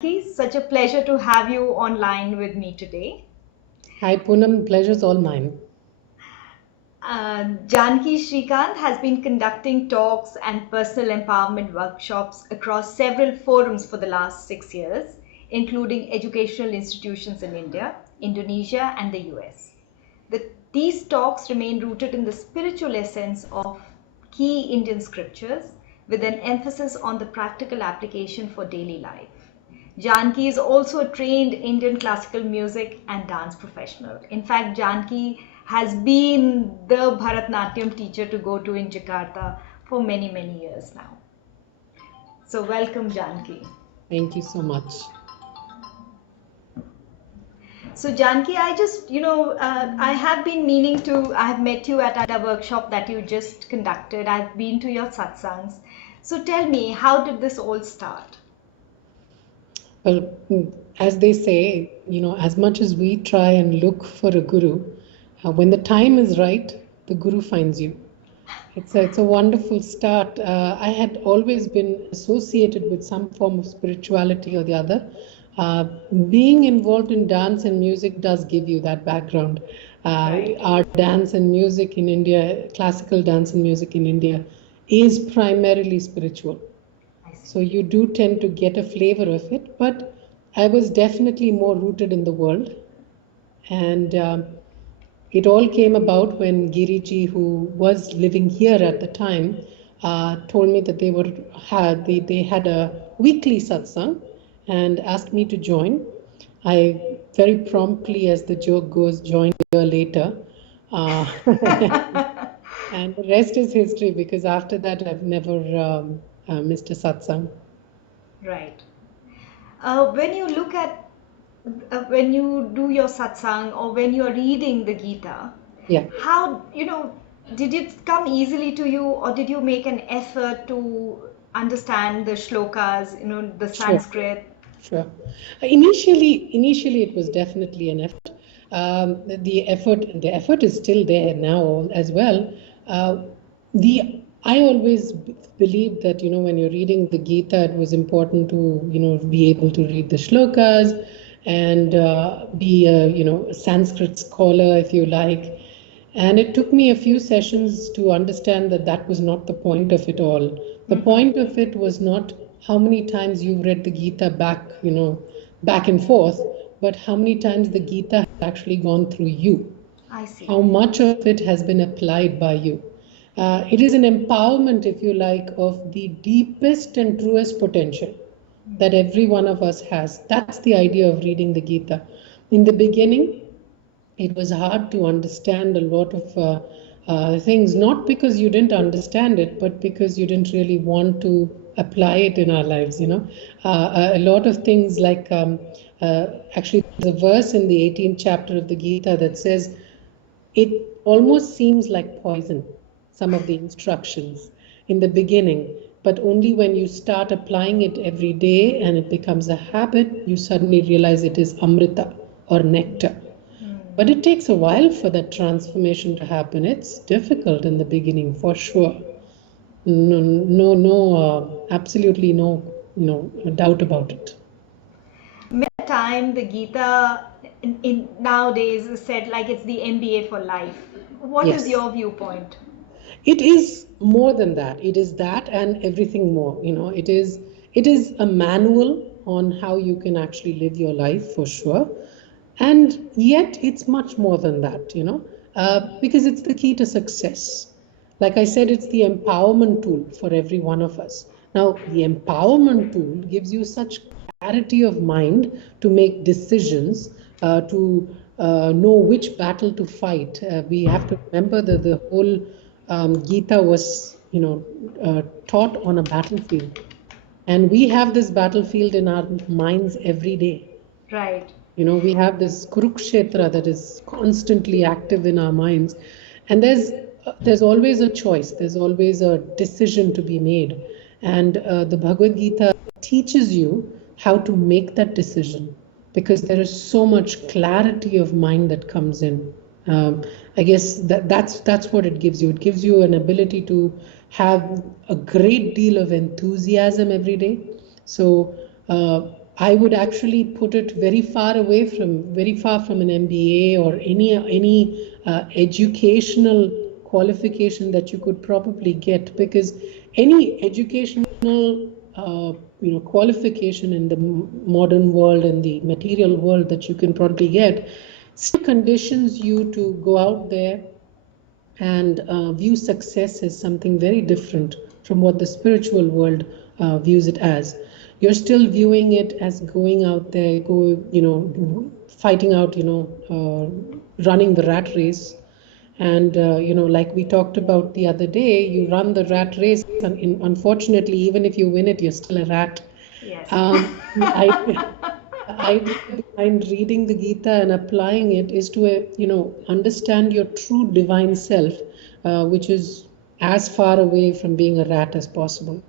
It's such a pleasure to have you online with me today. Hi Poonam, pleasure's all mine. Janaki Shrikath has been conducting talks and personal empowerment workshops across several forums for the last 6 years, including educational institutions in India, Indonesia, and the US. These talks remain rooted in the spiritual essence of key Indian scriptures with an emphasis on the practical application for daily life. Janaki is also a trained Indian classical music and dance professional. In fact, Janaki has been the Bharatnatyam teacher to go to in Jakarta for many, many years now. So welcome, Janaki. Thank you so much. So Janaki, I have been meaning to, I have met you at a workshop that you just conducted. I've been to your satsangs. So tell me, how did this all start? Well, as they say, as much as we try and look for a guru, when the time is right, the guru finds you. It's a wonderful start. I had always been associated with some form of spirituality or the other. Being involved in dance and music does give you that background. Right. Our dance and music in India, classical dance and music in India, is primarily spiritual. So you do tend to get a flavor of it, but I was definitely more rooted in the world. And it all came about when Giriji, who was living here at the time, told me that they had a weekly satsang and asked me to join. I very promptly, as the joke goes, joined a year later. And the rest is history, because after that I've never missed a satsang. Right. When you look at, when you do your satsang or when you're reading the Gita, Yeah. how, did it come easily to you, or did you make an effort to understand the shlokas, the Sanskrit? Sure. Initially, it was definitely an effort. The effort is still there now as well. I always believed that when you're reading the Gita, it was important to be able to read the shlokas and be a Sanskrit scholar, if you like. And it took me a few sessions to understand that that was not the point of it all. The point of it was not how many times you've read the Gita back and forth, but how many times the Gita has actually gone through you. I see. How much of it has been applied by you. It is an empowerment, if you like, of the deepest and truest potential that every one of us has. That's the idea of reading the Gita. In the beginning, it was hard to understand a lot of things, not because you didn't understand it, but because you didn't really want to apply it in our lives. A lot of things like actually there's a verse in the 18th chapter of the Gita that says it almost seems like poison, some of the instructions in the beginning, but only when you start applying it every day and it becomes a habit, you suddenly realize it is amrita or nectar. But it takes a while for that transformation to happen. It's difficult in the beginning, for sure. Absolutely no doubt about it. Many time the Gita in nowadays is said like it's the MBA for life. What is Yes. your viewpoint? It is more than that. It is that and everything more. It is a manual on how you can actually live your life, for sure. And yet it's much more than that, because it's the key to success. Like I said, it's the empowerment tool for every one of us. Now, the empowerment tool gives you such clarity of mind to make decisions, to know which battle to fight. We have to remember that the whole Gita was, taught on a battlefield. And we have this battlefield in our minds every day. Right. We have this Kurukshetra that is constantly active in our minds. And there's always a choice. There's always a decision to be made. And the Bhagavad Gita teaches you how to make that decision, because there is so much clarity of mind that comes in. I guess that's what it gives you. It gives you an ability to have a great deal of enthusiasm every day. So I would actually put it very far from an MBA or any educational qualification that you could probably get, because any educational qualification in the modern world and the material world that you can probably get still conditions you to go out there and view success as something very different from what the spiritual world views it as. You're still viewing it as going out there, fighting out, running the rat race. And, like we talked about the other day, you run the rat race, and unfortunately, even if you win it, you're still a rat. Yes. The idea behind reading the Gita and applying it is to, understand your true divine self, which is as far away from being a rat as possible.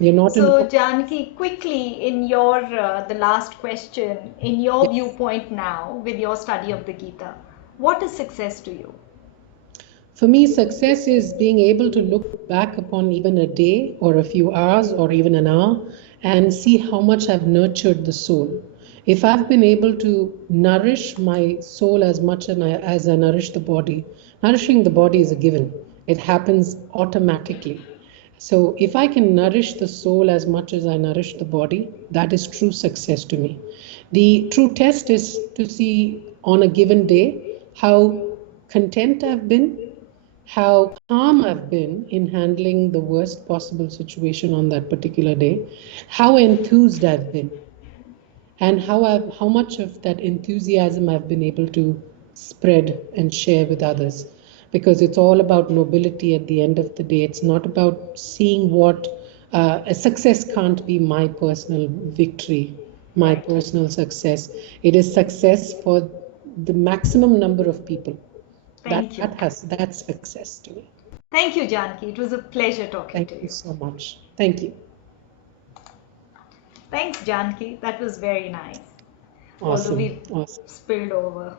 You're not So, Janaki, quickly, in your the last question, in your Yes. viewpoint now, with your study of the Gita, what is success to you? For me, success is being able to look back upon even a day or a few hours or even an hour and see how much I've nurtured the soul. If I've been able to nourish my soul as much as I nourish the body, nourishing the body is a given. It happens automatically. So if I can nourish the soul as much as I nourish the body, that is true success to me. The true test is to see on a given day how content I've been, how calm I've been in handling the worst possible situation on that particular day, how enthused I've been, and how much of that enthusiasm I've been able to spread and share with others. Because it's all about nobility at the end of the day. It's not about seeing what a success can't be my personal victory, my personal success. It is success for the maximum number of people. Thank you. That's success to me. Thank you, Janaki. It was a pleasure talking to you. Thank you so much. Thank you. Thanks, Janaki. That was very nice. Awesome. Although we Awesome. spilled over.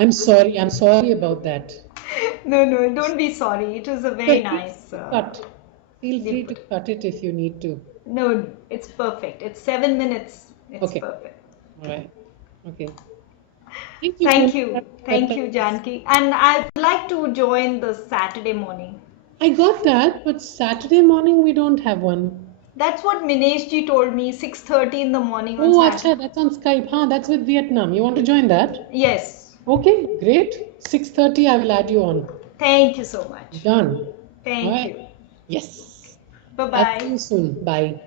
I'm sorry. I'm sorry about that. No, don't be sorry. It was a very nice. Feel free to cut it if you need to. No, it's perfect. It's 7 minutes. It's Okay. perfect. All right. Okay. Thank you. Thank you, Janaki. And I'd like to join the Saturday morning. I got that, but Saturday morning we don't have one. That's what Mineshji told me, 6:30 in the morning on Oh, Saturday. acha, that's on Skype. Huh, that's with Vietnam. You want to join that? Yes. Okay, great. 6:30, I will add you on. Thank you so much. Done. Thank you. Yes. Bye-bye. See you soon. Bye.